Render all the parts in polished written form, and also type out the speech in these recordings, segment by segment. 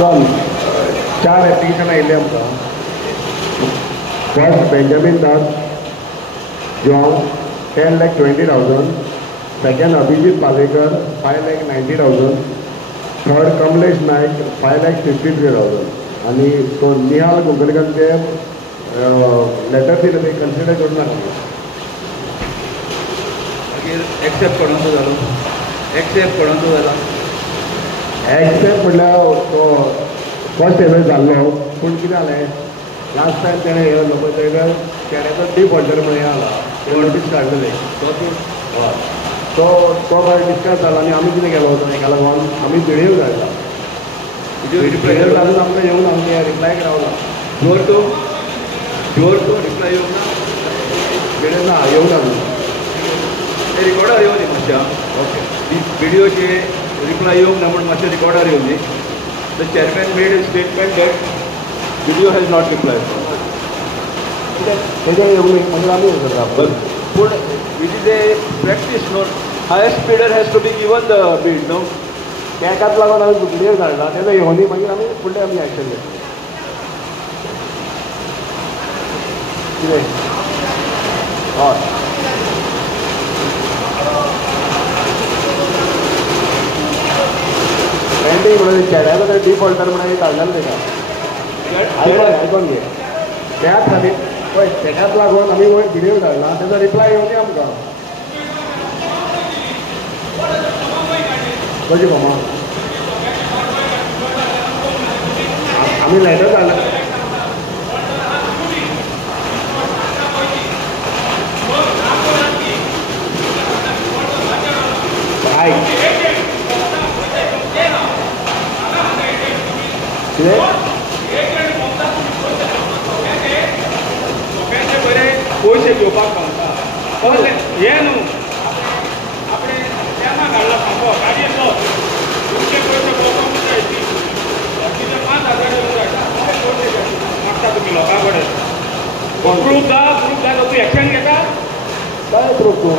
चल 4 एप्लिकेशन आयिल्ले आमकां. First Benjamin Das John 10,20,000. Second Abhijit Palekar 5,90,000. Third Kamlesh Naik 5,53,000. आणि तो निहाल कुंकलकरचे लेटर दिलं ते कन्सिडर करू नका. एक्सेप्ट कोणाचो जालो एक्सेप्ट म्हटल्यार तो फर्स्ट इवेंट जाल्लो पूण कितें जालें लास्ट टायम तेणें हे व्हरलो पळय तेका तेणेचो डिफॉल्टर म्हणून हे जाला ते नोटीस काडलेले हय तो मागीर डिस्कस जालो आनी आमी कितें केलो हेका लागून आमी व्हिडियो धाडला. व्हिडियो घालून आमकां येवन आमकां रिप्लाय रावला. शुअर तो रिप्लाय येवंक ना व्हिडियो ना येवंक ना ते रिकॉर्डार येवं न्ही मातशा. ओके व्हिडियोचे रिप्लाय येवंक ना म्हण मातशें रिकॉर्डार येवं न्ही. The chairman made a statement that video has not reply. तेजे येवंक न्ही म्हणजे आमी हें करता. पूण it is a practice no. Highest bidder has to be given the bid no. तेकाच लागून आमी व्हिडियो धाडला तेजो येवं न्ही मागीर आमी फुडलें आमी एक्शन घेतली. कितें हय पेंडींग म्हणून चेड्याचो ते डिफॉल्टर म्हणून धाडलेलो तेका. आयकून घे त्याच खातीर पळय तेकाच लागून आमी वयर व्हिडियो धाडला तेजो रिप्लाय येवं न्ही आमकां. कशी मामा आमी लेटर धाडला आयक कितें पयशे घेवपाक सांगता हे न्हू आपणे तेमा घाडला सांगो गाडयेचो तुमचे पयशे पळोवपाक जाय ती कितें 5,000 येवंक जाय मागता तुमी लोकां कडेन. प्रूफ दा तूं एक्शन घेता काय प्रूफ तूं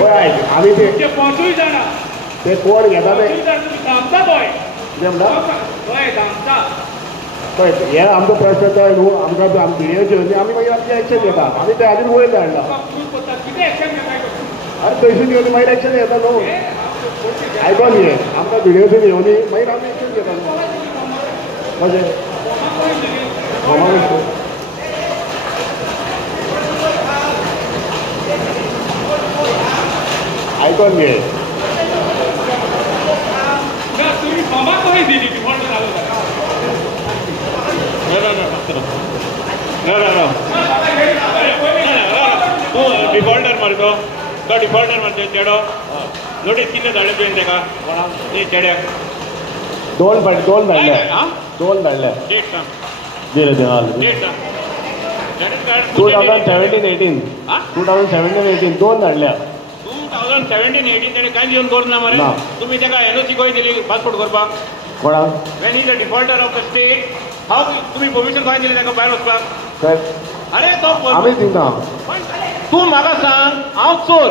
पळय आयक आमी ते 5 जाणां ते कोण घेता ते धामता पळय कितें म्हणटा पळय धामता पळय हे आमचो प्रश्न तो न्हू आमकां व्हिडियो घेवन आमी मागीर आमचें एक्शन घेता. आमी ते आदीं वयर धाडला कितें एक्शन घेता अरे पयशे घेवन मागीर एक्शन घेता न्हू. आयकोन घे आमकां व्हिडियोसून येवनी मागीर आमी एक्शन घेता न्हू. कशें आयकोन घे तुम्ही फॉर्मा कशी दिली डिफॉल्टर झालो तूं डिफॉल्टर मारतो तो डिफॉल्टर मारतो चेडो नोटीस कितें धाडले तुवें तेका ती चेड्याक दोन धाडले डेट सांग डेट सांग 2017-18 दोन धाडल्या 2017-18 तेणे कांय येवन करूना मरे. तुमी तेका एनओसी खंय दिली पासपोर्ट करपाक कोणाक when is the defaulter of the state how तुमी परमिशन खंय दिली तेका भायर वचपाक. अरे तो आमी दिता तूं म्हाका सांग हांव चोर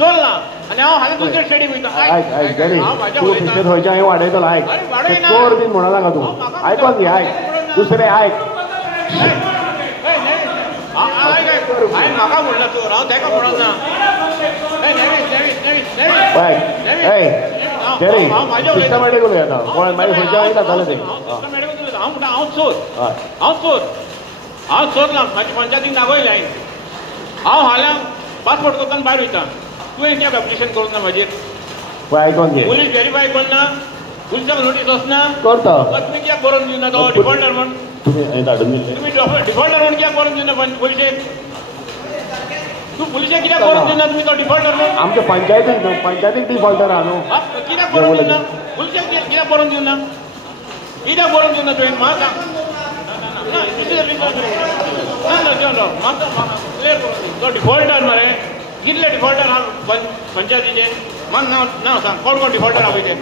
ना आनी हांव हालीं दुसरे स्टेडीक वयता. तूं पिक्चर खंयच्या हांवें वाडयतलो आयक चोर बीन म्हणा नाका तूं. आयकोन घे आयक दुसरें आयक म्हाका म्हणला चोर हांव तेका म्हणना. सिस्टमॅटीक उलयता मागीर खंयच्या वयता जालें तें. हांव चोर ना म्हाजी पंचायतीक दाखयलें हांवें. हांव हाल्यां पासपोर्ट करता भायर वयता. तुवें कित्याक एप्लिकेशन करूं ना म्हाजेर. पळय आयकोन घे पुलीस व्हेरीफाय करना पुलिसाक नोटीस वचना करता तुमी कित्याक बरोवन दिवना तो डिफॉल्टर म्हण. तुमी हें धाडून दिले तुमी डिफॉल्टर म्हण कित्याक बरोवन दिवना पयशे. तूं पुलिशेक कित्याक बरोवन दिवना तुमी तो डिफॉल्टर म्हण. आमच्या पंचायतीक डिफॉल्टर आहा न्हू. कित्याक बरोवन दिवना पुलिशेक कित्याक बरोवन दिवना तुवें म्हाका सांग. म्हाका क्लियर करून तो डिफॉल्टर मरे कितले डिफॉल्टर आहा पंचायतीचे म्हाका नांव सांग कोण डिफॉल्टर आहा पळय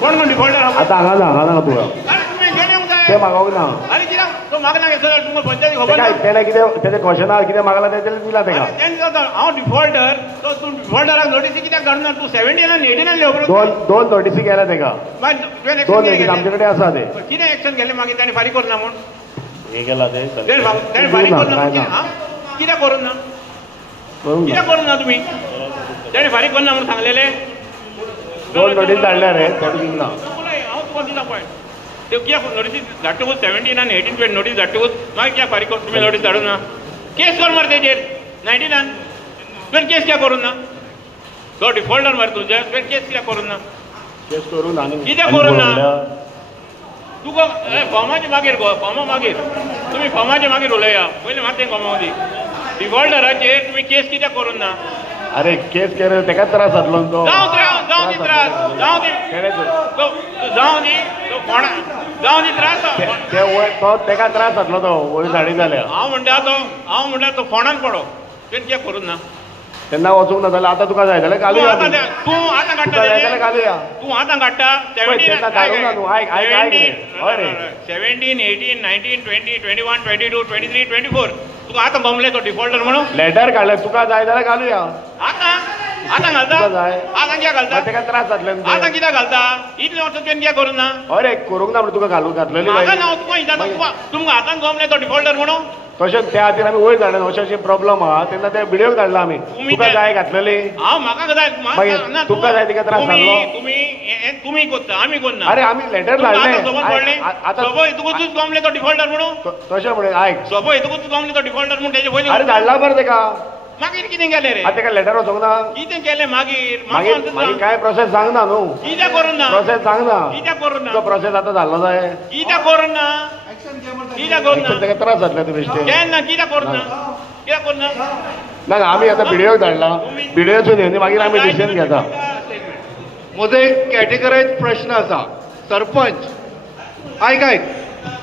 कोण डिफॉल्टर आहा. आतां हांगा ना तुका तुवें घेवन येवंक जाय तें म्हाका ना. आनी कित्याक तो मागना घेतलं तुमकां पंचायती खबर ना तेणें कितें तेजे क्वेश्चनार कितें मागलां तें दिलां तेका हांव डिफॉल्टर तो तूं डिफॉल्टराक नोटीसी कित्याक धाडना तूं 17 आनी 18 लेबर दोन नोटीसी केल्या तेका दोन आमचे कडेन आसा ते कितें एक्शन केलें मागीर ताणें फारीक करना म्हूण हे केला ते ताणें फारीक करना कित्याक करूं ना कित्याक करूं ना तुमी ताणें फारीक करना म्हूण सांगलेलें दोन नोटीस धाडल्या रे ताणें दिना हांव तुका दिला पळय ते कित्याक नोटीस धाडटकूच 17 आनी 18 नोटीस धाडटकूच मागीर कित्याक फारीक कर तुमी नोटीस धाडूं ना केस कर मरे तेजेर 19 तुवें केस कित्याक करूं ना तो डिफॉल्टर मरे तुजे तुवें केस कित्याक करूं ना केस करून आनी कित्याक करूं ना तुका फॉर्माचे मागीर गो फॉर्मा मागीर तुमी फॉर्माचे मागीर उलया पयलीं म्हाका तें फॉर्मा मदीं डिफॉल्टराचेर तुमी केस कित्याक करूं ना अरे केस केले तेकाच त्रास जातलो तो जावं दी त्रास जावं दी तो कोणा जावं दी त्रास तो तेका त्रास जातलो तो वयर धाडी जाल्यार हांव म्हणटा तो फोंडान पडो तुवें कित्याक करूं ना तेन्ना वचूंक ना जाल्यार आतां तुका जाय जाल्यार घालुया तूं आतां काडटा जाल्यार घालुया तूं आतां काडटा 17 18 19 20 21 22 23 24 तुका आतां गमले तो डिफॉल्टर म्हणून लेटर काडले तुका जाय जाल्यार घालुया आतां घालता आतां कित्याक घालता तेका त्रास जातले आतां कित्याक घालता इतलें वर्सां तुवें कित्याक करूं ना अरे करूंक ना म्हणून तुका घातलेली म्हाका ना तुका विचारता तुमकां आतां गमले तो डिफॉल्टर म्हणून तशेंच त्या खातीर आमी वयर धाडले अशें प्रॉब्लम आहा तेन्ना ते व्हिडिओ धाडला आमी तुका जाय घातलेली हांव म्हाका जाय मागीर तुका जाय तिका त्रास जाल्लो तुमी कोत्ता आमी कोन्ना अरे आमी लेटर धाडले आतां हितूकूच गमले तो डिफॉल्टर म्हणून तशें म्हणून आयक सोपो हितूकूच गमले तो डिफॉल्टर म्हणून तेजे पयलीं अरे धाडला बरें तेका मागीर कितें केलें रे तेका लेटर वचोंक ना कितें केलें मागीर मागीर काय प्रोसेस सांगना न्हू कित्याक करूं ना प्रोसेस सांगना कित्याक करूं ना तो प्रोसेस आतां जाल्लो जाय कित्याक करूं ना कित्याक करूं ना तेका त्रास जातले तुमी केन्ना कित्याक करूं ना कित्याक करूं ना ना आमी आतां व्हिडिओ धाडला व्हिडिओचो न्ही मागीर आमी डिसिजन घेता म्हजो एक कॅटेगरायज प्रश्न आसा सरपंच आयक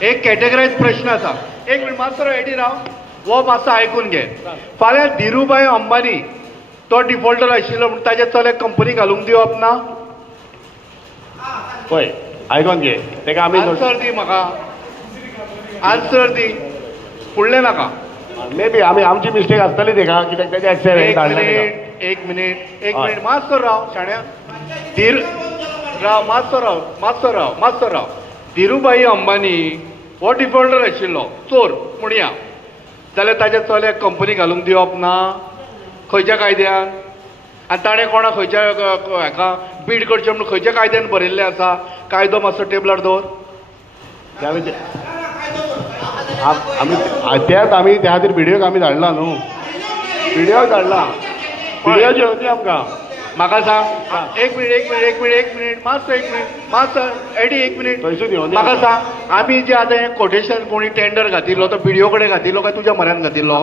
एक कॅटेगरायज प्रश्न आसा एक मिनट मातसो रेडी राव वो मातसो आयकून घे फाल्यां धिरूभाई अंबानी तो डिफॉल्टर आशिल्लो म्हणून ताचे चले कंपनी घालूंक दिवप ना पळय आयकून घे तेका आमी आन्सर दी म्हाका आन्सर दी फुडलें नाका मे बी आमी आमची मिस्टेक आसतली तेका कित्याक तेजे एक्सेप्ट धाडले एक मिनिट मातसो राव शाण्या मातसो राव धिरूभाई अंबानी हो डिफॉल्टर आशिल्लो चोर म्हणया जाल्यार ताचे चल्याक कंपनी घालूंक दिवप ना खंयच्या कायद्यान आनी ताणें कोणा खंयच्या हाका बीड करचें म्हणून खंयच्या कायद्यान बरयल्लें आसा कायदो मातसो टेबलार दवर त्यात आमी त्या खातीर व्हिडिओक आमी धाडला न्हू व्हिडिओ धाडला व्हिडिओ जेवनी आमकां म्हाका सांग एक मिनीट मातसो एडी एक मिनीट म्हाका सांग आमी जे आतां हें कोटेशन कोणी टेंडर घातिल्लो तो व्हिडिओ कडेन घातिल्लो काय तुज्या म्हऱ्यान घातिल्लो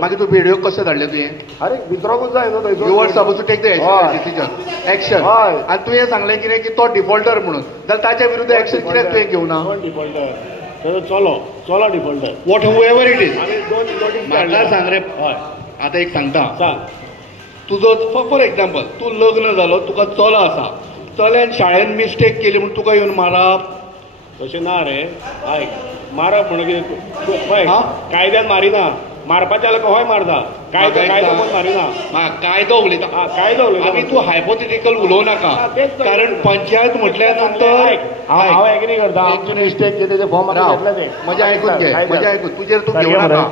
मागीर तूं व्हिडिओ कशें धाडले तुवें अरे विचारूंकूच जाय न्हू you are suppose to take the decision action आनी तुवें सांगलें कितें की तो डिफॉल्टर म्हणून जाल्यार ताच्या विरुद्ध एक्शन कित्याक तुवें घेवना डिफॉल्टर चलो defaulter whatever it is म्हाका सांग रे हय आतां एक सांगता तुजो फॉर एग्जाम्पल तूं लग्न जालो तुका चलो आसा चल्यान शाळेन मिस्टेक केली म्हणून तुका येवन मारप तशें ना रे आयक मारप म्हणून कितें पळय कायद्यान मारिना मारपाच्या जाल्यार खंय मारता कायदो कोण मारिना कायदो उलयता कायदो उलयता आमी तूं हायपोथेटिकल उलोवं नाका कारण पंचायत म्हटल्या नंतर हांव एग्री करता आमची मिस्टेक कितें तेजे फॉर्म घेतले ते म्हजें आयकून घे तुजेर तूं घेवं नाका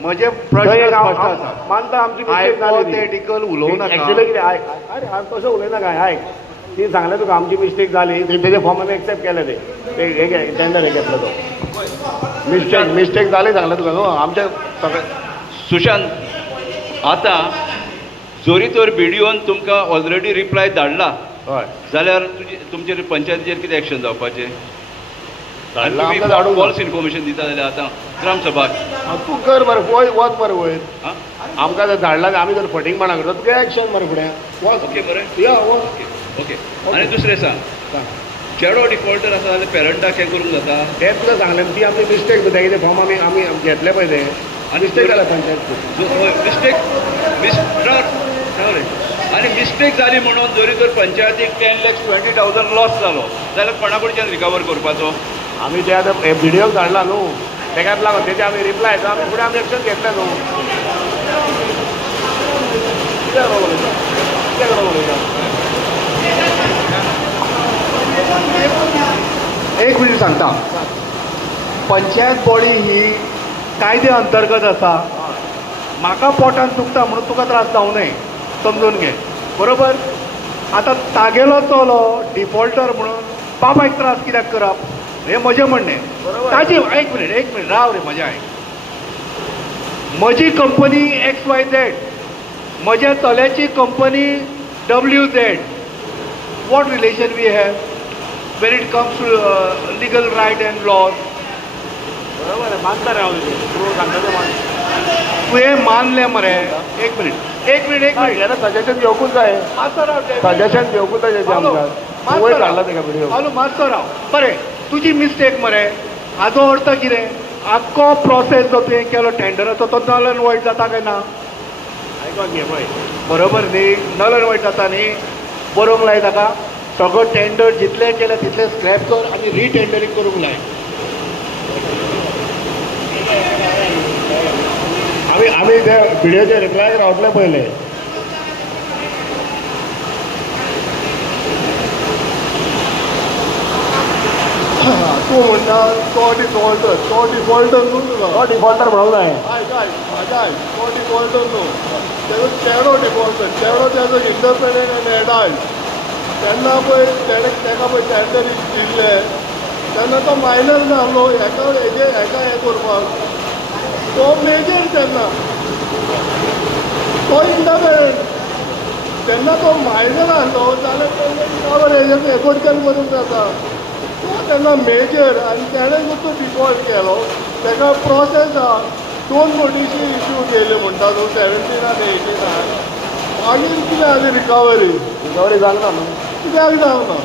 म्हजे प्रश्न स्पश्ट आसा मानता आमची हायपोथेटिकल उलोवं नाका एक्चुअली कितें अरे हांव तसो उलयना काय आयक ती सांगलें तुका आमची मिस्टेक जाली तेजे फॉर्म आमी एक्सेप्ट केले ते टेंडर हे घेतलो तो मिस्टेक जाली सांगलें तुका न्हू आमच्या सगळें सुशांत आतां जोरी तर व्हिडिओन तुमकां ऑलरेडी रिप्लाय धाडला हय जाल्यार तुमचेर पंचायतीचेर कितें एक्शन जावपाचें धाडून फॉल्स इन्फॉर्मेशन दिता जाल्यार आतां ग्रामसभाक तूं कर मरे वच मरे वयर आमकां जर धाडला आमी जर फटींगपणां करता तुका एक्शन मरे फुडें वच ओके बरें या ओके आनी दुसरें सांग चेडो डिफॉल्टर आसा जाल्यार पेरंटाक हें करूंक जाता तें तुका सांगलें ती आमची मिस्टेक न्हू तें फॉर्म आमी घेतले पळय ते मिस्टेक जाल्या पंचायत आनी मिस्टेक जाली म्हणून जरी तर पंचायतीक 10,20,000 लॉस जालो जाल्यार कोणा कडच्यान रिकवर करपाचो आमी ते आतां व्हिडिओक धाडला न्हू ताकाच लागून तेजे आमी रिप्लाय येता आमी फुडें आमी एक्शन घेतले न्हू कित्याक उलयता एक मिनीट सांगता पंचायत बॉडी ही कायदे अंतर्गत आसा म्हाका पोटान दुखता म्हणून तुका त्रास जावं न्हय समजून घे बरोबर आतां तागेलो चलो डिफॉल्टर म्हणून बाबायक त्रास कित्याक करप हें म्हजें म्हणणें ताजी एक मिनीट राव रे म्हजें आयक म्हजी कंपनी XYZ म्हज्या चल्याची company WZ what relation we have when it comes to legal right and laws बरोबर आहे मानता रे हांव तूं सांगता तें मान तुवें मानलें मरे एक मिनीट हें सजेशन घेवकूच जाय सजेशन घेवकूच जाय तेजें आमकां तुवें काडला तेका व्हिडियो हॅलो मास्तर राव बरें तुजी मिस्टेक मरे हाजो अर्थ कितें आख्खो प्रोसेस जो तुवें केलो टेंडराचो तो नल एंड वायट जाता काय ना आयकोन घे पळय बरोबर न्ही नल एंड वायट जाता न्ही बरोवंक लाय ताका सगळो टेंडर जितले केले तितले स्क्रॅप कर आनी रिटेंडरींग करूंक लाय आमी ते व्हिडियोचे रिप्लाय रावतले पयले तूं म्हणटा तो डिफॉल्टर न्हू तुका तो डिफॉल्टर म्हणूंक जाय आयकाय तो डिफॉल्टर न्हू तेजो चेडो डिफॉल्टर चेडो तेजो इंडिपेंडंट आनी एडल्ट तेन्ना पळय तेका पळय टेंडर दिल्ले तेन्ना तो मायनर जालो हेका हें करपाक तो मेजर तेन्ना तो इंडिपेंडंट तेन्ना तो मायनर आहलो जाल्यार हेजें एकोडच्यान करूंक जाता तो तेन्ना मेजर आनी तेणें जो तो डिफॉल्ट केलो तेका प्रोसेस आहा 2 नोटीसी इश्यू केल्यो म्हणटा तूं 17 आनी 18 मागीर कितें जाली रिकवरी जावना न्हू कित्याक जावना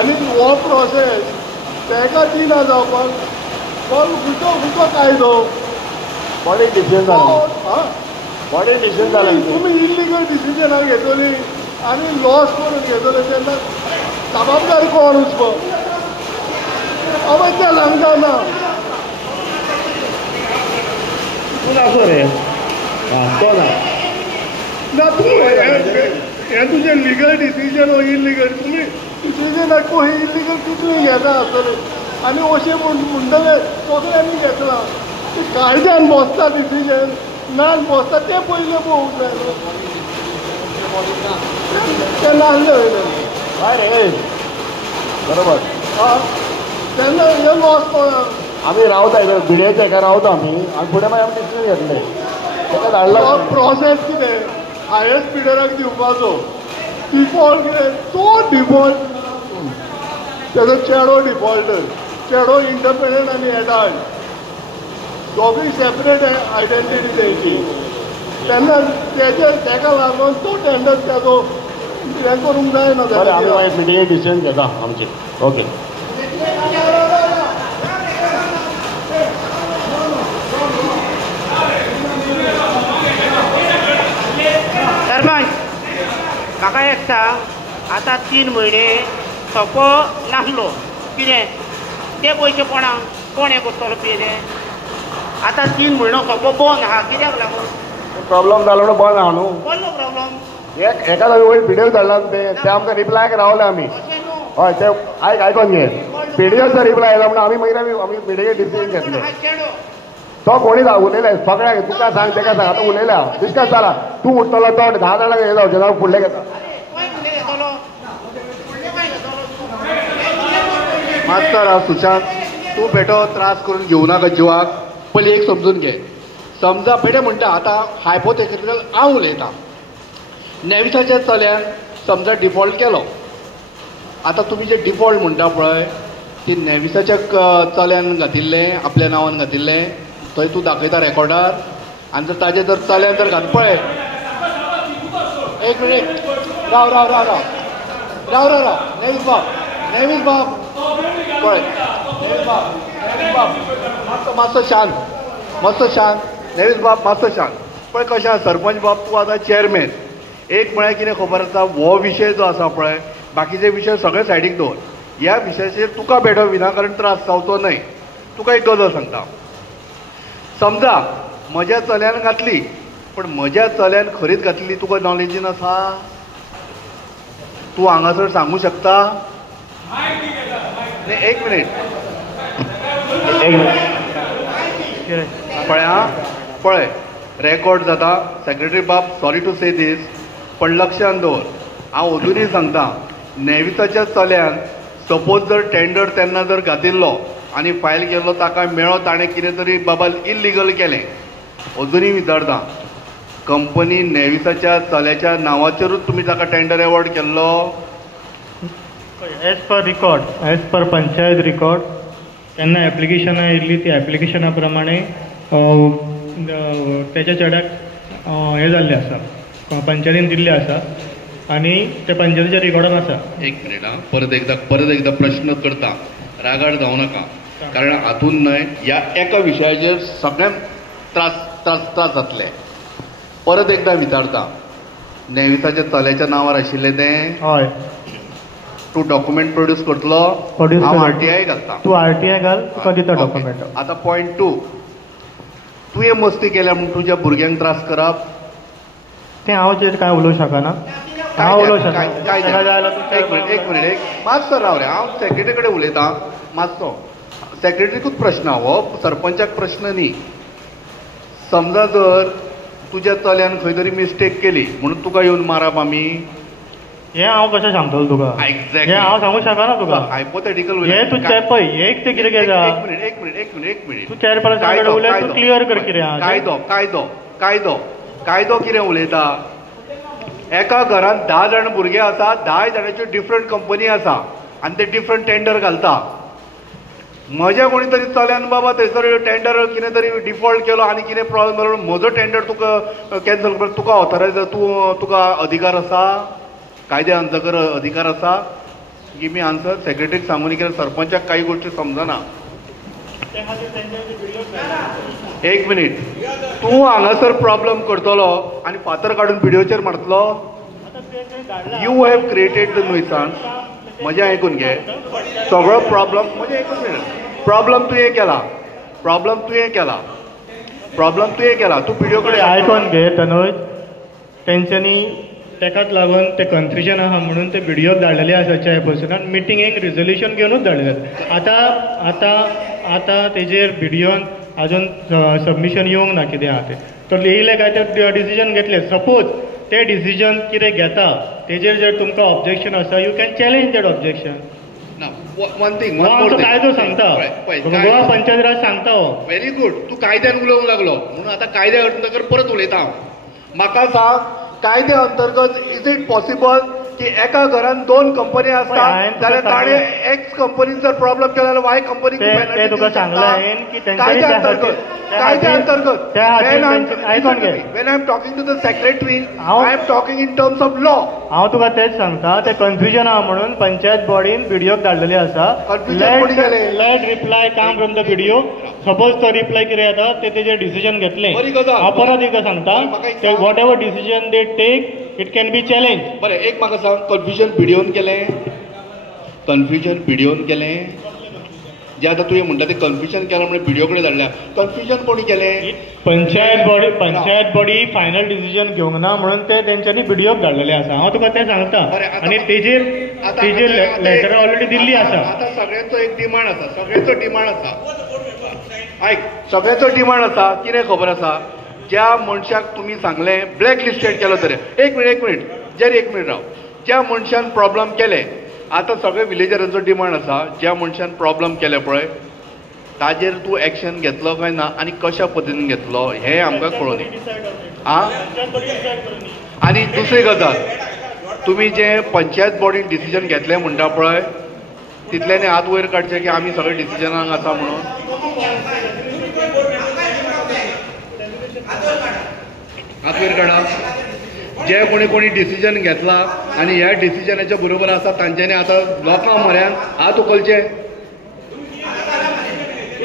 आनी हो प्रोसेस तेका दिना जावपाक हो खंयचो कायदो बॉडी डिसिजन जालें बॉडी डिसिजन जालें तुमी इल्लिगल डिसिजनां घेतली आनी लॉस करून घेतले तेन्ना जबाबदार कोण उसको अवश्य सांगता ना तूं आसो रे तो ना हें तुजें लिगल डिसिजन हो इल्लिगल तुमी डिसिजन आख्खो हे इल्लिगल कितलें घेता आसतले आनी अशें म्हणटले सगळ्यांनी घेतलां कायद्यान बसता डिसिजन नान बसता तें पयलें पळोवंक जाय तें नासलें वयलें हय रे बरोबर तेन्ना हे लॉस पळय आमी रावता व्हिडियोचे हेका रावता आमी फुडें मागीर आमी डिसिजन घेतले तेका धाडलो प्रोसेस कितें हायस्ट बिडराक दिवपाचो डिफॉल्ट कितें तो डिफॉल्ट तेजो चेडो डिफॉल्टर चेडो इंडिपेंडंट आनी एडल्ट दोगूय सेपरेट आयडेंटिटी तेंची तेन्ना तेका लागून तो टेंडर तेजो हें करूंक जायना बरें आमी मागीर मिटिंगे डिसिजन घेता आमचें ओके सरपंच म्हाका एक सांग आतां 3 म्हयने सोंपो नासलो कितें ते पयशे कोण हें करतलो पे आतां 3 म्हयनो सोंपो बंद आहा कित्याक लागून प्रॉब्लम जालो म्हणून बंद आहा न्हू कसलो प्रॉब्लम एका जागी वयर व्हिडियो धाडला ते आमकां रिप्लायक रावले आमी अशें न्हू हय ते आयकून घे व्हिडियोचो रिप्लाय येयला म्हणून आमी मागीर आमी व्हिडियो डिसिजन घेतले चेडो तो कोणी उलयले सगळ्याक तुका सांग तेका सांग आतां उलयल्या डिस्कस जाला तूं उठतलो तो 10 जाणांक हे जावचें ना फुडले घेता मास्तर सुशांत तूं बेटो त्रास करून घेवं नाका जिवाक पयलीं एक समजून घे समजा बेटे म्हणटा आतां हायपोथेटिकल हांव उलयतां नेविसाच्या चल्यान समजा डिफॉल्ट केलो आतां तुमी जे डिफॉल्ट म्हणटा पळय ती नेविसाच्या चल्यान घातिल्लें आपल्या नांवान घातिल्लें थंय तूं दाखयता रेकॉर्डार आनी जर ताजे जर चल्यान जर घात पळय एक मिनीट राव राव राव राव राव राव राव नेवीस बाब पळय नेवीस बाब मातसो शांत नेवीस बाब मातसो शांत पळय कशें आसा सरपंच बाब तूं आतां चेअरमॅन एक म्हळ्यार कितें खबर आसा हो विशय जो आसा पळय बाकीचे विशय सगळे सायडीक दवर ह्या विशयाचेर तुका बेटो विनाकारण त्रास जावचो न्हय तुका एक गजाल सांगता समजा म्हज्या चल्यान घातली, पण म्हज्या चल्यान खरीच घातली तुका नॉलेजीन आसा? तूं हांगासर सांगू शकता? एक मिनिट पळय पळय, रेकॉर्ड जाता. सेक्रेटरी बाब, सॉरी टू से दीस, पण लक्षांत दवर, हांव अजुनूय सांगता, नेविसाच्या चल्यान सपोज जर टेंडर तेन्ना जर घातिल्लो आनी फायल केल्लो, ताका मेळो, ताणें कितें तरी बाबा इल्लिगल केलें, अजुनूय विचारता, कंपनी नेविसाच्या चल्याच्या नांवाचेरूच तुमी ताका टेंडर एवॉर्ड केल्लो? एज पर पंचायत रिकॉर्ड तेन्ना एप्लिकेशनां येयल्ली, ती एप्लिकेशना प्रमाणे तेच्या चेड्याक हें जाल्लें आसा, पंचायतीन दिल्लें आसा आनी ते पंचायतीच्या रिकॉर्डान आसा. एक मिनिट हां, परत एकदा प्रश्न करता, रागार जावं नाका, कारण हातून न्हय ह्या एका विशयाचेर सगळ्यांक त्रास जातले. परत एकदा विचारता, नेविसाच्या चल्याच्या नांवार आशिल्लें तें? हय. तूं डॉक्युमेंट प्रोड्यूस करतलो? हांव RTI घालता. तूं RTI घाल, तुका दिता डॉक्युमेंट. आतां पॉयंट 2, तुवें मस्ती केल्या म्हणून तुज्या भुरग्यांक त्रास करप? तें हांव काय उलोवं शकना. हांव उलोवं शकना. एक मिनिट मातसो राव रे, हांव सेक्रेटरी कडेन उलयतां मातसो. सेक्रेटरीकूच प्रश्न, हो सरपंचाक प्रश्न न्ही. समजा जर तुज्या चल्यान खंय तरी मिस्टेक केली म्हणून तुका येवन मारप आमी? हें हांव कशें सांगतलो तुका? एक्झॅक्टली, हें हांव सांगूंक शकना तुका. हायपोथेटिकल. हें तूं पळय, एक तें कितें केला? एक मिनिट तूं चॅरपर्सन कडेन उलय, तूं क्लियर कर कितें आहा. कायदो कितें उलयता? एका घरांत 10 जाण भुरगे आसा, 10 जाणांच्यो डिफरंट कंपनी आसा आनी ते डिफरंट टेंडर घालता. म्हज्या कोणी तरी चल्यान बाबा थंयसर टेंडर कितें तरी डिफॉल्ट केलो आनी कितें प्रॉब्लम जालो, म्हजो टेंडर तुका कॅन्सल करपाक तुका ऑथरायज, तुका अधिकार आसा? कायद्या अंतर्गत अधिकार आसा? Give me answer. सेक्रेटरीक सांगून कितें सरपंचाक काही गोष्टी समजना. एक मिनिट, तूं हांगासर प्रॉब्लम करतलो आनी फातर काडून व्हिडिओचेर मारतलो? You have created the nuisance. म्हजें आयकून घे, सगळो प्रॉब्लम म्हजें एकूच मिनिट, प्रॉब्लम तुवें केला, तूं व्हिडिओ कडेन आयकून घे तनुज. तेंच्यांनी तेकाच लागून ते कन्फ्युजन आहा म्हणून ते व्हिडिओ धाडलेले आसा चॅरपर्सनान, मिटिंगेक रिझोल्युशन घेवनूच धाडलेले. आतां तेजेर व्हिडिओन अजून सबमिशन येवंक ना कितें आहा तें. तर येयले काय ते डिसिजन घेतले. सपोज ते डिसिजन कितें घेता तेजेर जर तुमकां ऑब्जेक्शन आसा, you can challenge that objection. कायदो सांगता, गोवा पंचायत राज सांगता. व्हेरी गुड, तूं कायद्यान उलोवंक लागलो म्हणून आतां कायद्या अंतर्गत परत उलयता. म्हाका सांग, कायद्या अंतर्गत इज इट पॉसिबल की एका घरान 2 कंपनी असतात जाल्यार ताणे एक्स कंपनीन जर प्रॉब्लेम केला जाल्यार वाय कंपनीक ते तुका सांगला हांवें की कायद्या अंतर्गत when I am talking to the secretary, I am talking in terms of law. हांव तुका तेच सांगता, ते कन्फ्युजन आहा म्हणून पंचायत बॉडीन व्हिडिओ धाडलेले आसा. Let reply come from the video. Suppose तो रिप्लाय कितें येता ते तेजेर डिसिजन घेतलें. हांव परत एकदा सांगता, whatever decision they take it can be challenge. बरें, एक म्हाका सांग, कन्फ्युजन व्हिडिओन केलें जे आतां तुवें म्हणटा ते कन्फ्युजन केलां म्हणून व्हिडिओ कडेन धाडल्या. कन्फ्युजन कोणी केलें? पंचायत बॉडी फायनल डिसिजन घेवंक ना म्हणून ते तेंच्यांनी व्हिडिओ धाडलेले आसा. हांव तुका तें सांगता. आनी तेजेर लेटर ऑलरेडी दिल्ली आसा. आतां सगळ्यांचो एक डिमांड आसा, सगळ्यांचो डिमांड आसा. कितें खबर आसा? ज्या मनशाक तुमी सांगलें ब्लॅक लिस्टेड केलो तरी, एक मिनिट राव, ज्या मनशान प्रॉब्लेम केले, आतां सगळे विलेजरांचो डिमांड आसा, ज्या मनशान प्रॉब्लेम केले पळय ताजेर तूं एक्शन घेतलो काय ना आनी कशा पद्दतीन घेतलो हें आमकां कळोनी. आनी दुसरी गजाल, तुमी जे पंचायत बॉडीन डिसिजन घेतलें म्हणटा पळय तितल्यानी हात वयर काडचे की आमी सगळे डिसिजनाक आसा म्हणून. हात वयर काडा. जे कोणी डिसिजन घेतला आनी ह्या डिसिजनाच्या बरोबर आसा तांच्यांनी आतां लोकां म्हऱ्यान हात उखलचे.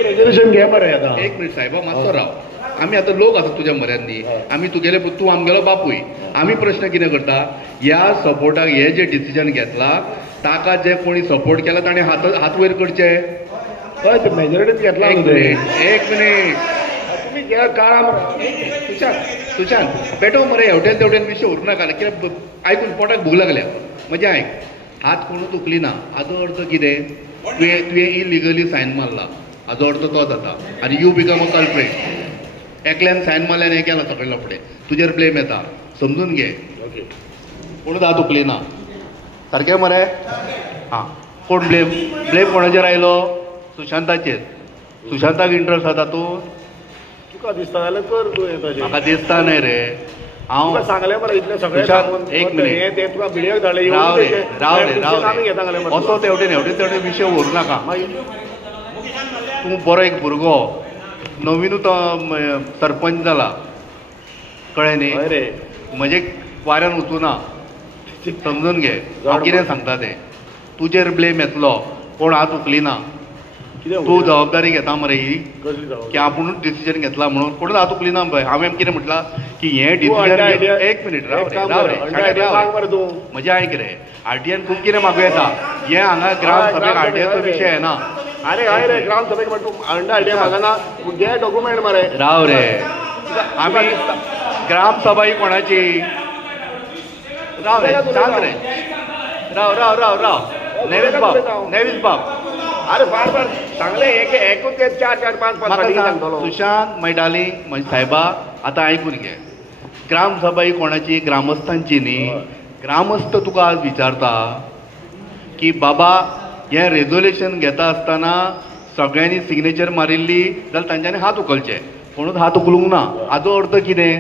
रेजोल्युशन घे मरे. आतां एक मिनिट साहेबा, मातसो राव. आमी आतां लोक आसा तुज्या म्हऱ्यान न्ही, आमी तूं आमगेलो बापूय. आमी प्रश्न कितें करता, ह्या सपोर्टाक हे जे डिसिजन घेतला ताका जे कोणी सपोर्ट केला ताणें हात वयर करचे. हय, मेजॉरिटीच घेतला. एक मिनिट, सुशांत पेटो मरे हेवटेन तेवटेन विशय उरूं नाका कित्याक आयकून पोटाक भूक लागल्या म्हजें आयक हात कोणूच उखली ना हाजो अर्थ कितें तुवें इलिगली सायन मारला हाजो अर्थ तो जाता आनी यू बिकम अ कल्प्रेट एकल्यान सायन मारल्यान हें केलां सगळें लफडें तुजेर ब्लेम येता समजून घे कोणूच हात उखली ना सारकें मरे हां कोण ब्लेम कोणाचेर आयलो सुशांताचेर सुशांताक इंट्रस्ट आसा तातूंत तुका दिसता जाल्यार कर तुवें तशें म्हाका दिसता न्हय रे हांव सांगलें मरे इतलें सगळें सुशांत एक मिनीट ते तुका व्हिडियो धाडले राव रे आमी घेता जाल्यार असो तेवटेन विशय व्हरू नाका तूं बरो एक भुरगो नवीनूच सरपंच जाला कळ्ळें न्ही रे म्हजे वाऱ्यान वचूना समजून घे हांव कितें सांगता तें तुजेर ब्लेम येतलो कोण हात उखली ना तूं जबाबदारी घेता मरे ही की आपुणूच डिसिजन घेतला म्हणून कोणूच हात उखली ना पळय हांवें कितें म्हटलां की हें डिसिजन एक मिनीट राव रे म्हजें आयक रे आरटीएन खूब कितें मागूं येता हें हांगा ग्राम सभेक आरटीएचो विशय येना अरे हय रे ग्राम सभेक तूं अंडा आयडिया मागना घे डॉक्युमेंट मरे राव रे आमी ग्राम सभा ही कोणाची राव रे सांग रे राव नेवीस बाब अरे फार सांगले एकूच 4-4-5 सांगतलो सुशांत माय डार्लिंग म्हजी सायबा आतां आयकून घे ग्राम सभा ही कोणाची ग्रामस्थांची न्ही ग्रामस्थ तुका आज विचारता की बाबा हें रेजोल्युशन घेता आसतना सगळ्यांनी सिग्नेचर मारिल्ली जाल्यार तांच्यांनी हात उखलचे कोणूच हात उखलूंक ना हाजो अर्थ कितें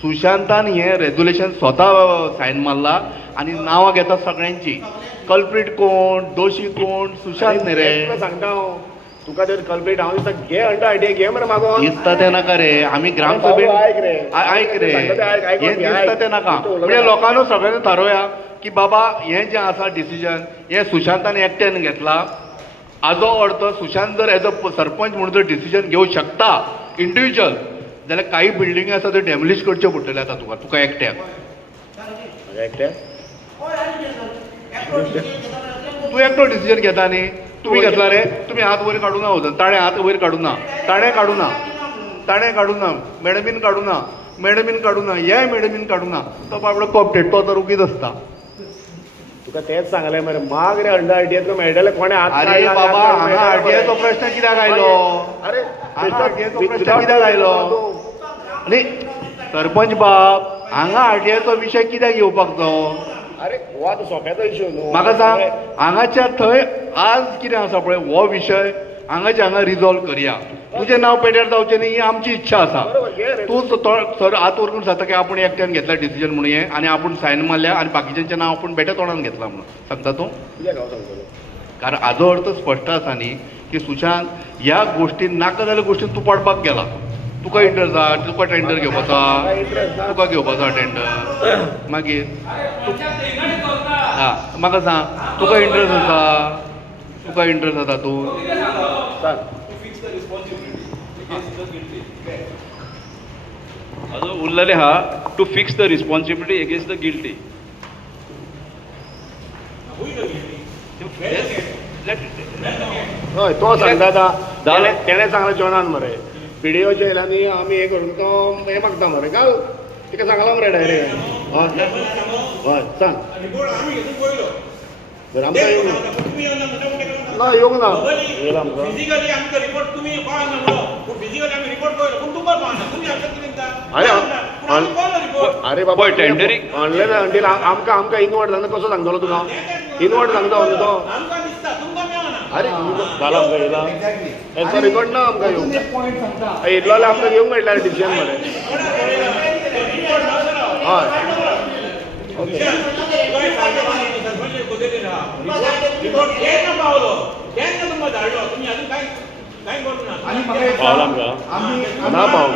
सुशांतान हें रेजोल्युशन स्वता सायन मारला आनी नांवां घेता सगळ्यांची कल्प्रीट कोण दोशी कोण सुशांत न्ही रे सांगता तुका जर कल्प्रीट हांव दिसता घे अंडा आयडिया घे मरे मागो दिसता तें नाका रे आमी ग्राम सभेक आयक रे हें दिसता तें नाका म्हणजे लोकांनी सगळ्यांनी थारोवया की बाबा हें जें आसा डिसिजन हें सुशांतान एकट्यान घेतला हाजो अर्थ सुशांत जर एज अ सरपंच म्हणून जर डिसिजन घेवंक शकता इंडिविज्युअल जाल्यार काही बिल्डिंगी आसा त्यो डॅमोलिश करच्यो पडटल्यो आतां तुका एकट्याक तूं एकटो डिसिजन घेता न्ही तुमी घेतला रे तुमी हात वयर काडूं ना वचून ताणें हात वयर काडूं ना ताणें काडूं ना मॅडमीन काडूं ना हे मॅडमीन काडूं ना तो बाबडो कॉपटेट तो तर उगीच आसता तुका तेच सांगलें मरे माग रे अंडा आयडिया मेळटले कोणे अरे बाबा हांगा आरटीआयचो प्रश्न कित्याक आयलो अरे आरटीआयचो प्रश्न कित्याक आयलो आनी सरपंच बाब हांगा आरटीआयचो विशय कित्याक येवपाक जायो अरे हो आतां सोंप्याचो इश्यू न्हू म्हाका सांग हांगाच्या थंय आज कितें आसा पळय हो विशय हांगा रिजॉल्व करया तुजें नांव पेड्यार जावचें न्ही ही आमची इच्छा आसा तूं सर हात वरून जाता की आपूण एकट्यान घेतला डिसिजन म्हणून हें आनी आपूण सायन मारल्या आनी बाकीच्यांचें नांव आपूण बेट्या तोंडान घेतलां म्हणून सांगता तूं कारण हाजो अर्थ स्पश्ट आसा न्ही की सुशांत ह्या गोश्टीन नाका जाल्या गोश्टीन तूं पडपाक गेला तुका इंट्रस्ट आसा तुका टेंडर घेवपाचो तुका घेवपाचो टेंडर मागीर म्हाका सांग तुका इंट्रस्ट आसा तूं उरलेलें आहा to fix the responsibility against the guilty हय तो सांगता तेणें सांगलें जेवणान मरे पिडिओचे येयलांनी आमी हें करून तो हें मागता मरे घाल तिका सांगला मरे डायरेक्ट हय सांग तर आमकां येवंक ना येवंक ना येयला आमकां अरे बाबा टेंडरींग ऑनलायन अंटील आमकां इनवर्ट जाता कसो सांगतलो तुका इनवर्ट सांगता न्हू तो अरे जाला आमकां येयला हेचो रिकॉर्ड ना आमकां येवंक येयल्लो जाल्यार आमकां घेवंक मेळटा डिसिजन मरे हय ना पाव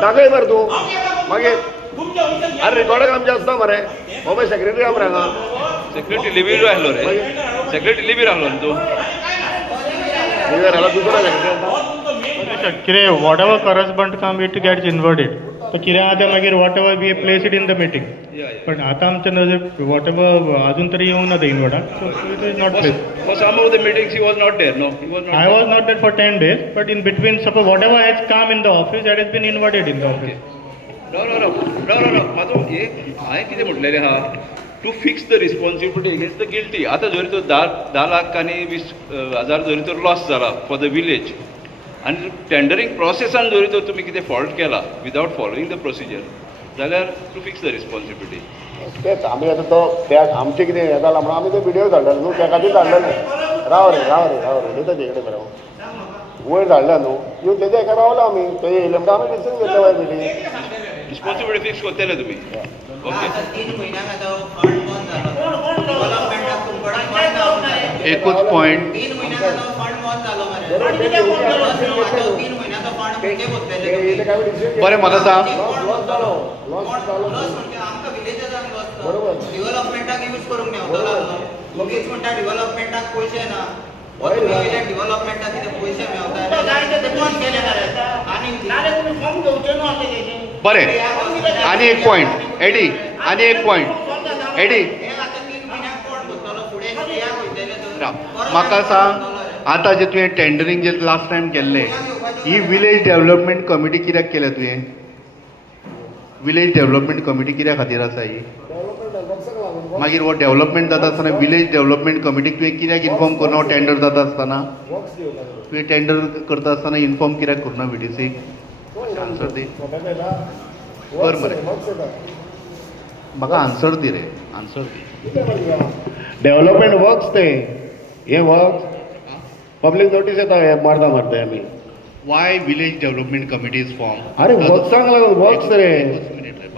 दाखय मरे तूं मागीर अरे रिकॉर्डाक आमचें आसता मरे हो पळय सेक्रेटरी मरे हांगा सेक्रेटरी लिव्हीर आहलो रे सेक्रेटरी लिव्हीर आहलो न्ही तूं लिव्हीर आहलो दुसरो सेक्रेटरी कितें whatever correspond come it gets inverted तर कितें आतां मागीर whatever we place it in the meeting पण आतां आमच्या नजर वॉट एवर अजून तरी येवं ना ते इन्वर्टाक so it is not place For some of the meetings, he was not there. No, he was not. I was not there for 10 days, but in between, suppose whatever has come in the office, that has been inverted in the office. No. माझो एक हांवें कितें म्हटलेलें आहा to fix the responsibility against the guilty. आतां जरी तो 10 लाख आनी 20,000 जरी तर लॉस जाला फॉर द विलेज आनी टेंडरींग प्रोसेसान जरी तर तुमी कितें फॉल्ट केला विदाउट फॉलोईंग द प्रोसिजर जाल्यार टू फिक्स द रिस्पॉन्सिबिलिटी. तेच आमी आतां तो त्या आमचें कितें हें जालां म्हणून आमी ते व्हिडियो धाडले न्हू त्या खातीर धाडलेले. राव रे उलयता तेजे कडेन मरे वयर धाडल्या न्हू येवन तेजे हेका रावला आमी ते येयले म्हणटा आमी डिसिजन घेतले वयर मिटींग. रिस्पॉन्सिबिलिटी फिक्स करतले तुमी. ओके. एकूच पॉयंट बरें म्हाका सांग डेव्हलपमेंटाक यूज करूंक मेळटलो लगेच म्हणटा डेव्हलपमेंटाक पयशे ना डेव्हलपमेंटाक कितें पयशे मेळटा बरें आनी एक पॉयंट एडी म्हाका सांग आतां जे तुवें टेंडरींग जे लास्ट टायम केल्लें ही विलेज डेव्हलपमेंट कमिटी कित्याक केल्या तुवें? विलेज डेव्हलपमेंट कमिटी कित्या खातीर आसा ही? मागीर हो डेव्हलपमेंट जाता आसतना विलेज डेव्हलपमेंट कमिटीक तुवें कित्याक इन्फॉर्म करना? हो टेंडर जाता आसतना तुवें टेंडर करता आसतना इन्फॉर्म कित्याक करना विडीसीक? आन्सर दी कर मरे म्हाका आन्सर दी रे आन्सर दी. डेव्हलपमेंट वर्क्स ते हे वर्क्स पब्लीक नोटीस येता हे मारता आमी. Y village development committee is form? अरे वर्क्सांक लागून वर्क्स रे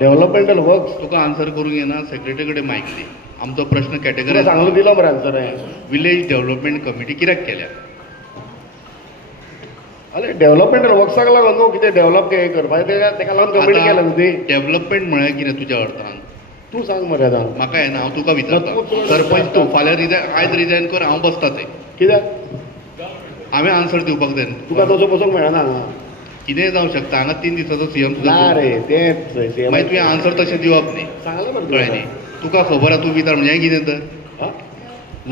डेव्हलपमेंटल वर्क्स. तुका आन्सर करूंक येना सेक्रेटरी कडेन मायक दी. आमचो प्रश्न कॅटेगरी सांगलो दिलो मरे आन्सर हांवें. विलेज डेव्हलपमेंट कमिटी कित्याक केल्या? अरे डेव्हलपमेंटल वर्क्साक लागून न्हू कितें डेव्हलप करपाचें तेका लागून कमिटी केल्या न्हू ती. डेव्हलपमेंट म्हळ्यार कितें तुज्या अर्थान? तूं सांग मरे आतां. म्हाका येना हांव तुका विचारता. सरपंच तूं फाल्यां आयज रिजायन कर हांव बसता थंय. कित्याक हांवें आन्सर दिवपाक जाय. तुका तसो बसूंक मेळना कितें जावं शकता हांगा 3 दिसाचो सीएम ना रे तेच मागीर तुवें आन्सर तशें दिवप न्ही. सांगलें मरे कळ्ळें न्ही. तुका खबर आहा तूं विचार म्हणजे हें कितें तर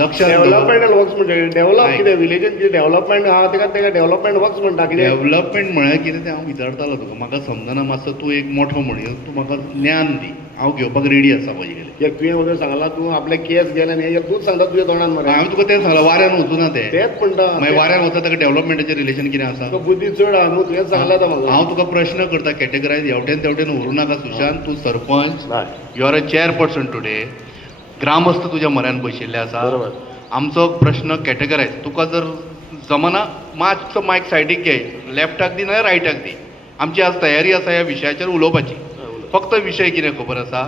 लक्षात डेव्हलपमेंटल वर्क्स म्हणजे डेव्हलप कितें विलेजीन कितें डेव्हलपमेंट आहा तेका डेव्हलपमेंट वर्क्स म्हणटा कितें? डेव्हलपमेंट म्हळ्यार कितें तें हांव विचारतालो तुका. म्हाका समजना मातसो तूं एक मोठो म्हणून तूं म्हाका ज्ञान दी. हांव घेवपाक रेडी आसा म्हजे कडेन. एक तुवें उदक सांगलां तूं आपले केस गेले न्ही तूंच सांगता तुज्या तोंडान मरे. हांवें तुका तें सांगलां वाऱ्यान वचूना तें. तेच म्हणटा मागीर वाऱ्यान वता ताका डेव्हलपमेंटाचें रिलेशन कितें आसा? तो बुद्धी चड आहा न्हू तुवें सांगलां आतां म्हाका. हांव तुका प्रश्न करता कॅटेगरायज हेवटेन तेवटेन व्हरू नाका सुशांत. तूं sarpanch you are a chairperson today. ग्रामस्थ तुज्या म्हऱ्यान बशिल्ले आसा. आमचो प्रश्न कॅटेगरायज तुका जर जमना मातसो मायक सायडीक घे. लेफ्टाक दी नाल्यार रायटाक दी. आमची आज तयारी आसा ह्या विशयाचेर उलोवपाची. फक्त विशय कितें खबर आसा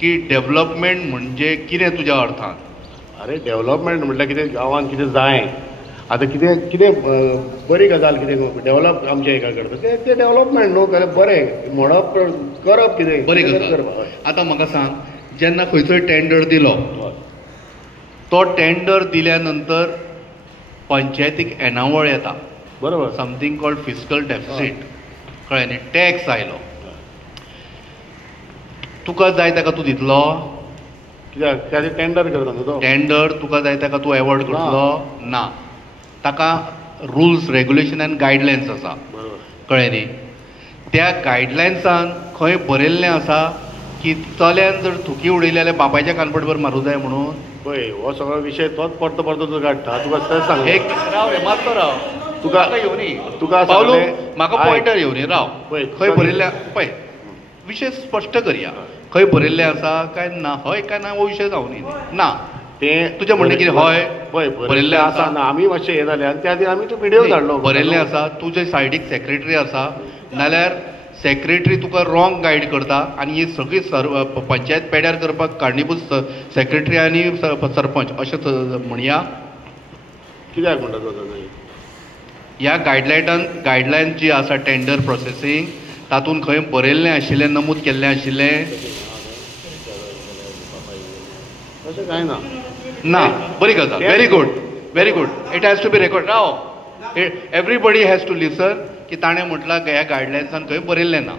की डेव्हलपमेंट म्हणजे कितें तुज्या अर्थान? अरे डेव्हलपमेंट म्हटल्यार कितें गांवांत कितें जाय आतां कितें कितें बरी गजाल कितें डेव्हलप आमच्या हेका करता तें डेव्हलपमेंट न्हू बरें म्हणप करप कितें बरी गजाल. आतां म्हाका सांग जेन्ना खंयचोय टेंडर दिलो तो टेंडर दिल्या नंतर पंचायतीक येणावळ येता. बरोबर. Something called fiscal deficit. कळ्ळें न्ही. टॅक्स आयलो तुका जाय ताका तूं दितलो? कित्याक ताजें टेंडर करता न्हू तो. टेंडर तुका जाय ताका तूं एवॉर्ड करतलो ना. ताका रुल्स रेग्युलेशन आनी गायडलायन्स आसा. कळ्ळें न्ही. त्या गायडलायन्सान खंय बरयल्लें आसा की चल्यान जर थुकी उडयली जाल्यार बापायच्या कानपडभर मारूं जाय म्हणून? पळय हो सगळो विशय तोच परतो तूं काडटा. तुका तें सांग एक राव रे मातसो राव. तुका येवनी तुका म्हाका पॉयंटर येवनी राव. खंय बरयल्लें पळय विशय स्पश्ट करया. खंय बरयल्लें आसा काय ना हय काय ना हो विशय जावनी ना. तें तुजें म्हणणें कितें हय बरयल्लें आसा ना. आमी मातशें हें जालें आनी त्या खातीर आमी तो व्हिडियो धाडलो. बरयल्लें आसा. तुजे सायडीक सेक्रेटरी आसा नाल्यार सेक्रेटरी तुका रॉंग गायड करता आनी ही सगळी पंचायत पेड्यार करपाक कारणीभूत सेक्रेटरी आनी सरपंच अशें म्हणया. कित्याक म्हणटा तो? ह्या गायडलायन जी आसा टेंडर प्रोसेसींग तातूंत खंय बरयल्लें आशिल्लें नमूद केल्लें आशिल्लें तशें कांय ना. ना. बरी गजाल. Very good. It has to be record. राव एवरीबडी हॅज टू लिसन. की ताणें म्हटलां ह्या गायडलायन्सान खंय बरयल्लें ना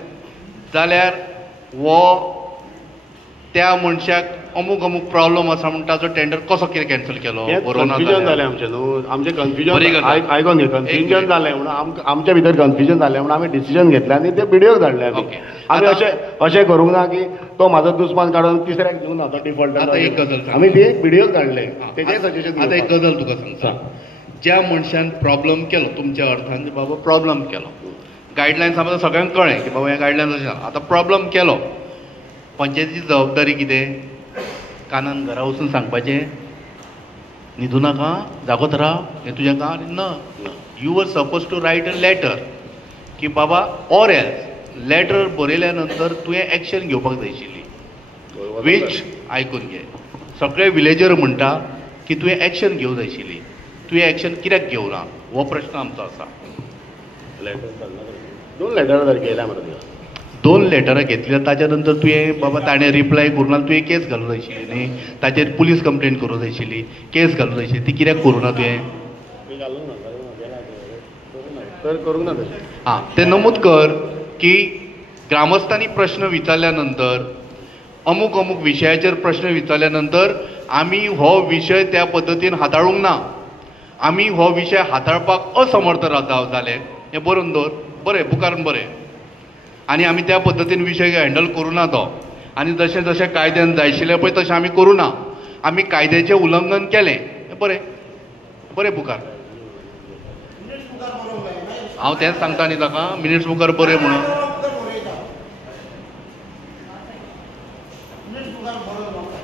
जाल्यार वो त्या मनशाक अमूक अमूक प्रॉब्लम आसा म्हणून ताजो टेंडर कसो कितें कॅन्सल केलो कन्फ्युजन जालें आमचें न्हू आमचें बरी कन्फ्युजन गजाल. आयकून घे कन्फ्युजन जालें म्हणून आमच्या भितर कन्फ्युजन जालें म्हणून आमी डिसिजन घेतलें आनी ते बिडिओक धाडले ओके. आमी अशें करूंक ना की तो म्हाजो दुस्मान काडून तिसऱ्याक दिवं ना तो डिफॉल्ट आतां एक गजाल सांग. आमी ते बिडिओक धाडले तेजें सजेशन आतां एक गजाल तुका सांगता ज्या मनशान प्रॉब्लम केलो तुमच्या अर्थान की बाबा प्रॉब्लम केलो गायडलायन्स आमकां सगळ्यांक कळ्ळें की बाबा हें गायडलायन्स अशें आतां प्रॉब्लम केलो पंचायतीची जबाबदारी कितें कानान घरा वचून सांगपाचें न्हिदू नाका जागोत राव हें तुजें काम ना you were suppose to write a letter की बाबा ऑर एल्स लेटर बरयल्या नंतर तुवें एक्शन घेवपाक जाय आशिल्ली वीच आयकून घे सगळे विलेजर म्हणटा की तुवें एक्शन घेवंक जाय आशिल्ली तुवें एक्शन कित्याक घेवना हो प्रश्न आमचो आसा 2 लेटरां केल्या मरे 2 लेटरां घेतल्या ताच्या नंतर तुवें बाबा ताणें रिप्लाय करूना तुवें केस घालूंक जाय आशिल्ली न्ही ताचेर पुलीस कंप्लेन करूंक जाय आशिल्ली केस घालूंक जाय आशिल्ली ती कित्याक करूना तुवें करूंक ना तशें हां तें नमूद कर की ग्रामस्थांनी प्रश्न विचारल्या नंतर अमूक अमूक विशयाचेर प्रश्न विचारल्या नंतर आमी हो विशय त्या पद्दतीन हाताळूंक ना आमी हो विशय हाताळपाक असमर्थ जाले हें बरोवन दवर बरें बुकारून बरें आनी आमी त्या पद्दतीन विशय हँडल करूं ना तो आनी जशें जशें कायद्यान जाय आशिल्लें पळय तशें आमी करूं ना आमी कायद्याचें उल्लंघन केलें हें बरें बरें बुकार हांव तेंच सांगता न्ही ताका मिनिट्स बुकार बरें म्हणून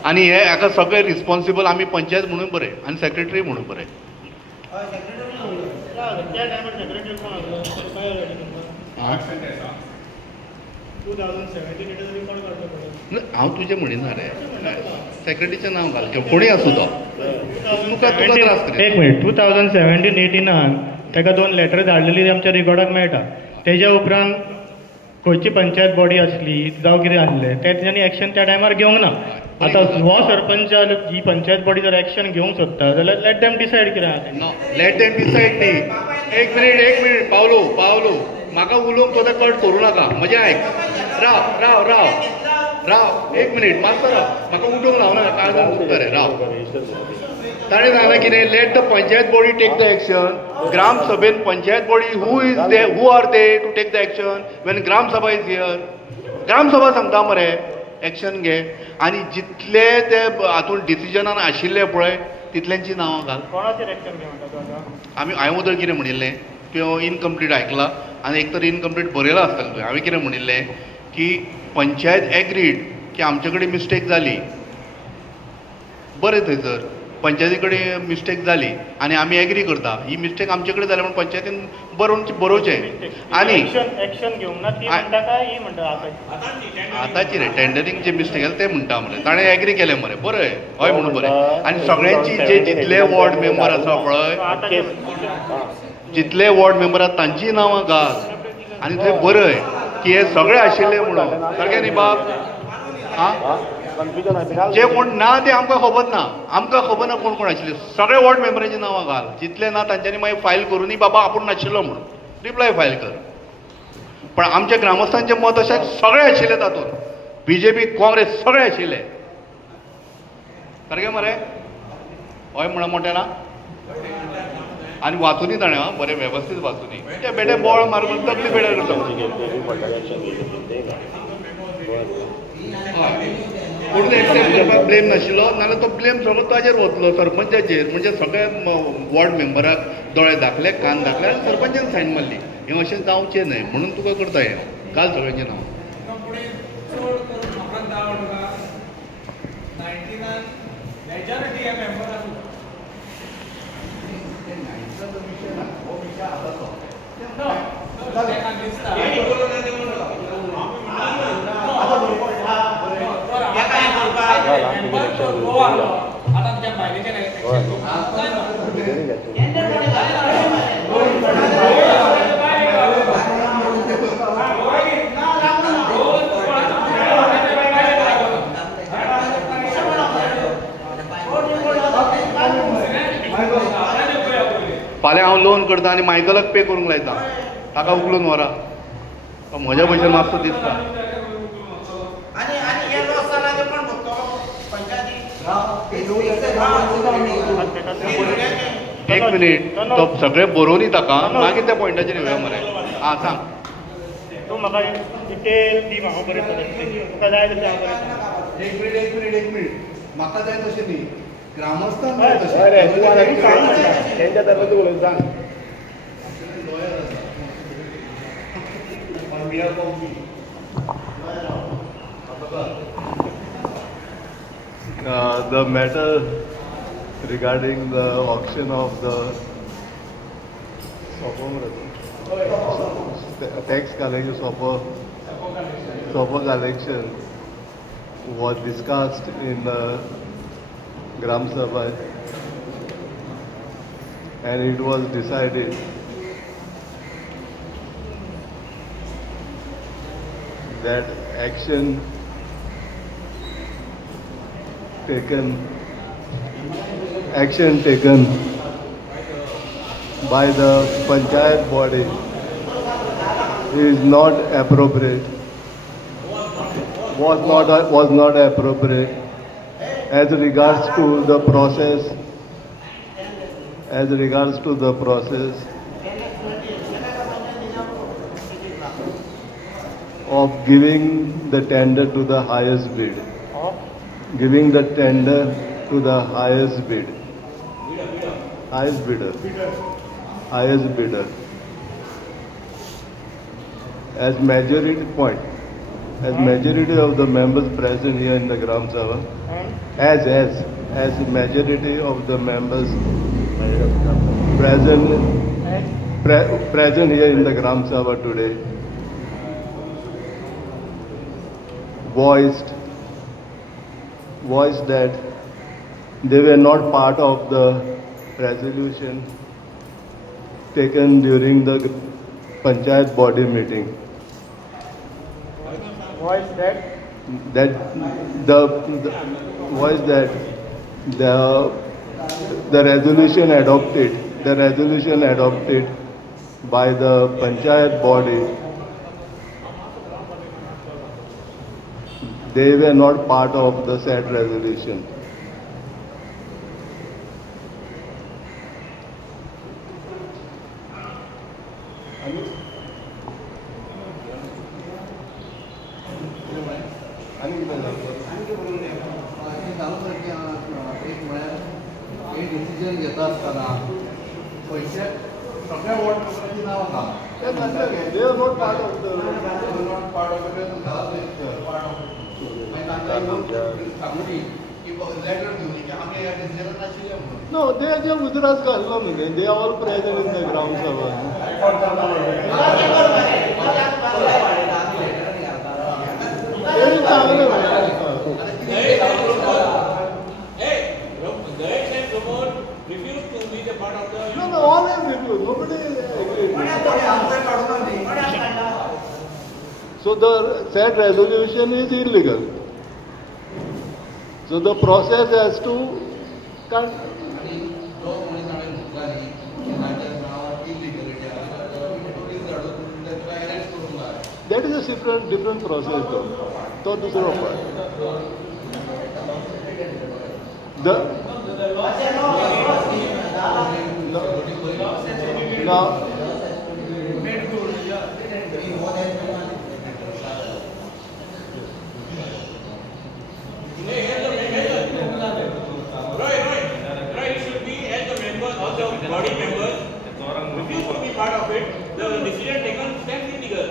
आनी हे हाका सगळे रिस्पॉन्सिबल आमी पंचायत म्हणून बरें आनी सेक्रेटरी म्हणून बरें हांव तुजें म्हणिना रे सेक्रेटरीचें नांव घाल कोणूय आसूं तो तुका त्रास करीत एक मिनिट 2017-18 ताका 2 लेटर धाडलेली आमच्या रिकॉर्डाक मेळटा तेज्या उपरांत खंयची पंचायत बॉडी आसली जावं कितें आसलें तेज्यांनी एक्शन त्या टायमार घेवंक ना आतां हो सरपंच ही पंचायत बॉडी जर एक्शन घेवंक सोदता जाल्यार लेट देम डिसायड कितें आहा तें लेट देम डिसायड न्ही एक मिनीट पावलो म्हाका उलोवंक सुद्दां कट करूं नाका म्हजें आयक राव एक मिनीट मातसो राव म्हाका उठोवंक लावना काळजान दुखता रे राव ताणें सांगलां कितें let the panchayat body take the action gram सभेन panchayat body who are they to take the action when gram sabha is here ग्राम सभा सांगता मरे एक्शन घे आनी जितले ते हातूंत डिसिजनान आशिल्ले पळय तितल्यांची नांवां घाल कोणाचेर एक्शन घेवं हांवें उदर कितें म्हणिल्लें किंवा इनकम्प्लीट आयकलां आनी एक तर इनकम्प्लीट बरयलां आसतलें तुवें हांवें कितें म्हणिल्लें की पंचायत एग्रीड की आमचे कडेन मिस्टेक जाली बरें थंयसर पंचायती कडेन मिस्टेक जाली आनी आमी एग्री करता ही मिस्टेक आमचे कडेन जाली म्हण पंचायतीन बरोवचें आनी एक्शन घेवंक ना ती म्हणटा काय ही म्हणटा आतांची रे टेंडरींगचे मिस्टेक जालें तें म्हणटा मरे ताणें एग्री केलें मरे बरें हय म्हणून बरें आनी सगळ्यांची जे जितले वॉर्ड मेंबर आसा पळय जितले वॉर्ड मेंबर आसा तांचीं नांवां घाल आनी थंय बरय की हे सगळे आशिल्ले म्हणून सारकें न्ही बाब आं जे कोण ना ते आमकां खबर ना कोण कोण आशिल्ले सगळे वॉर्ड मेंबरांची नांवां घाल जितले ना तांच्यांनी मागीर फायल करूनी बाबा आपूण नाशिल्लो म्हणून रिप्लाय फायल कर पण आमच्या ग्रामस्थांचें मत अशें सगळे आशिल्ले तातूंत बीजेपी काँग्रेस सगळे आशिल्ले सारकें मरे हय म्हणा मोठे ना आनी वाचूनी ताणें आं बरें वेवस्थीत वाचूनी ते बेटे बॉल मारून तकली बेड्यार कोण एक्सेप्ट करपाक ब्लेम नाशिल्लो नाजाल्यार तो ब्लेम सगळो ताजेर वतलो सरपंचाचेर म्हणजे सगळे वॉर्ड मेंबराक दोळे धाकले कान धाकले आनी सरपंचान सायन मारली हें अशें जावचें न्हय म्हणून तुका करता हें घाल सगळ्यांचें नांव फाल्यां हांव लोन करता आनी मायकलाक पे करूंक लायता ताका उखलून व्हरा म्हज्या भशेन मातसो दिसता. आणि हे लॉस जाला ते कोण भोगतो? पंचायती एक मिनिट तो सगळें बरोवनी ताका मागीर त्या पॉयंटाचेर येवया मरे. आं सांग. तूं म्हाका डिटेल दी म्हाका बरें तुका जाय तशें हांव बरें. एक मिनिट म्हाका जाय तशें न्ही ग्रामस्थांक हय रे, तूं आतां तेंच्या तर्फे उलयता सांग. The matter regarding the auction of the tax collection collection was discussed in Gram Sabha, and it was decided that action taken by the panchayat body is not appropriate, was not appropriate as regards to the process, of giving the tender to the highest bid. Giving the tender to the highest bidder. As majority of the members present here in the Gram Sabha, as majority of the members present here in the Gram Sabha today voiced that they were not part of the resolution taken during the panchayat body meeting. Voice that the resolution adopted by the panchayat body, they were not part of the said resolution. Decision घेता आसतना पयशे सगळ्या ward मेंबरांची नांवां घाल. They are not part of the. No, they are just Gujarat Kallo. They are all present in the Gram Sabha. Very चांगले No, all have refused. Nobody agreed. So the said resolution is illegal. So the process has to that is a different process though. So दूसरा part. Now body members refuse to be part of it, the decision taken stands illegal.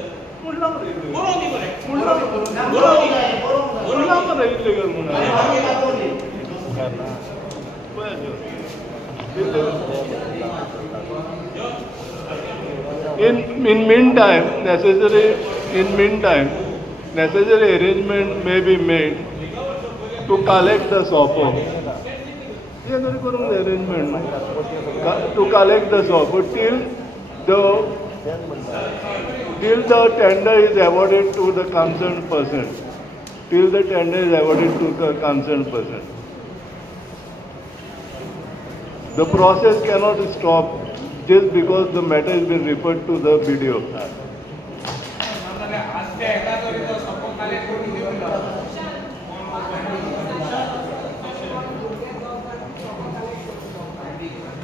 In meantime, necessary arrangement may be made to collect the SOPO. To collect the SOPO till the tender is awarded to the concerned person. The process cannot stop just because the matter has been referred to the BDO.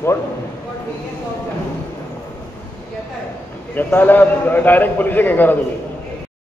कोण घेता जाल्यार direct पुलिशेक हें करा तुमी